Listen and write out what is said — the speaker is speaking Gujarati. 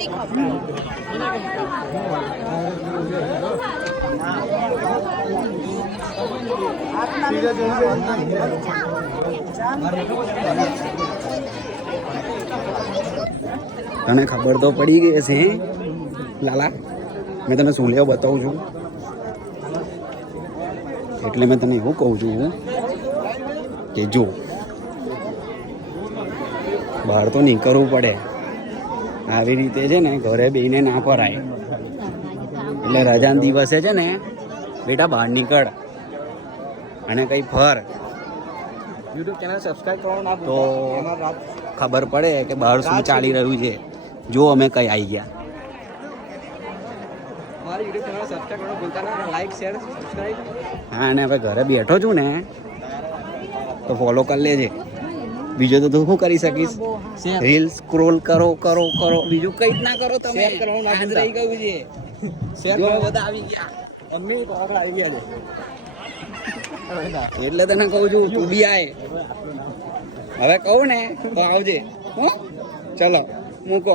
તને ખબર તો પડી ગઈ છે લાલા, મેં તને શું લેવા બતાવું છું એટલે મેં તને એવું કહું છું કે જો બહાર તો નીકળવું પડે, આવી રીતે છે ને ઘરે બેહીને ના ફરાય. એટલે રજાના દિવસે છે ને બેટા બહાર નીકળ અને કંઈ ફર. યુટ્યુબ ચેનલ સબસ્ક્રાઇબ કરવાનું ના તો ખબર પડે કે બહાર શું ચાલી રહ્યું છે. જો અમે કઈ આવી ગયા. મારી યુટ્યુબ ચેનલ સબસ્ક્રાઇબ કરવાનું ભૂલતા ના, લાઈક શેર સબસ્ક્રાઇબ. હા, અને હવે ઘરે બેઠો છું ને તો ફોલો કરી લેજે. બીજું તો તું શું કરી શકીશ? રીલ સ્ક્રોલ કરો કરો કરો, બીજું કંઈ જ ના કરો તમે. શેર કરવાનું ના આજ રહી ગયું છે. શેર જો કરો. બધા આવી ગયા. અમને આગળ આવી ગયા છે. એટલે તને કહું છું તું બી આય. હવે કહું ને તો આવજે. હો ચલો મૂકો.